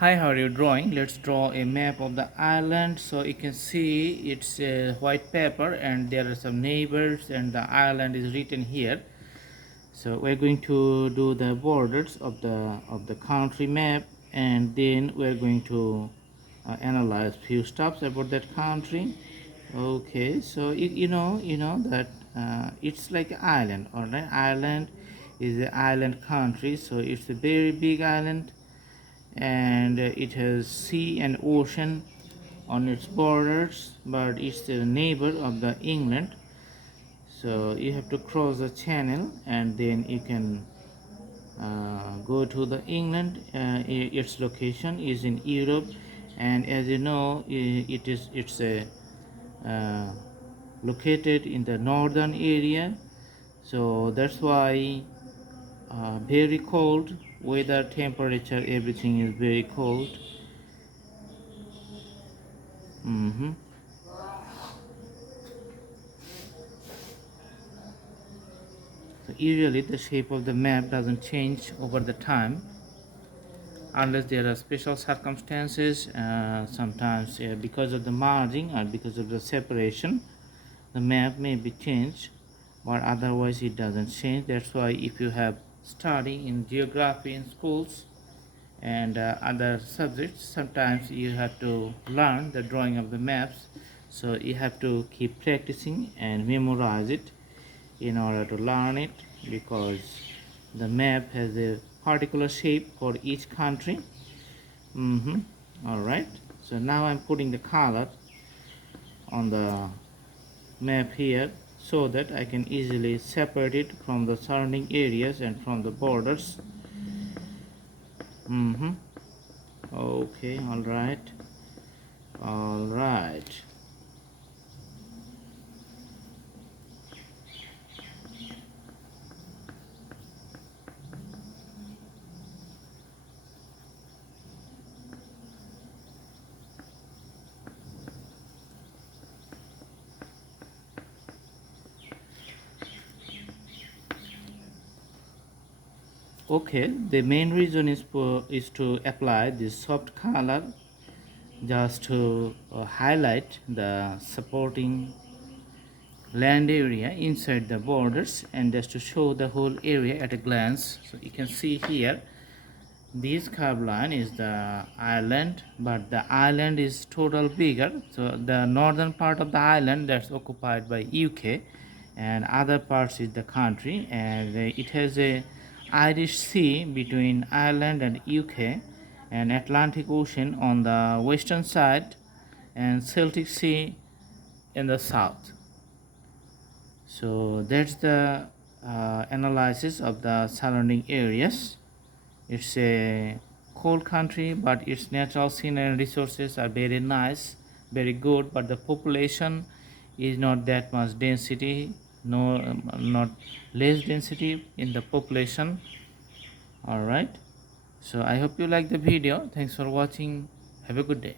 Hi, how are you drawing? Let's draw a map of the island. So you can see it's a white paper and there are some neighbors and the island is written here. So we're going to do the borders of the country map, and then we're going to analyze few stuffs about that country. Okay, so you know that it's like an island. All right, Ireland is an island country, so it's a very big island, and it has sea and ocean on its borders, but it's the neighbor of the England. So you have to cross the channel and then you can go to the England. Its location is in Europe, and as you know, it's a uh, located in the northern area. So that's why very cold weather, temperature, everything is very cold. Mm-hmm. So usually the shape of the map doesn't change over the time unless there are special circumstances. Sometimes because of the margin or because of the separation, the map may be changed, but otherwise it doesn't change. That's why if you have study in geography in schools and other subjects, sometimes you have to learn the drawing of the maps. So you have to keep practicing and memorize it in order to learn it, because the map has a particular shape for each country. All right, so now I'm putting the color on the map here so that I can easily separate it from the surrounding areas and from the borders. Okay, all right, all right. Okay, the main reason is to apply this soft color just to highlight the supporting land area inside the borders, and just to show the whole area at a glance. So you can see here this curved line is the island, but the island is total bigger. So the northern part of the island, that's occupied by UK, and other parts is the country, and it has a Irish Sea between Ireland and UK, and Atlantic Ocean on the western side, and Celtic Sea in the south. So that's the analysis of the surrounding areas. It's a cold country, but its natural scenery and resources are very nice, very good, but the population is not that much density, no, not less density in the population. All right, so I hope you like the video. Thanks for watching. Have a good day.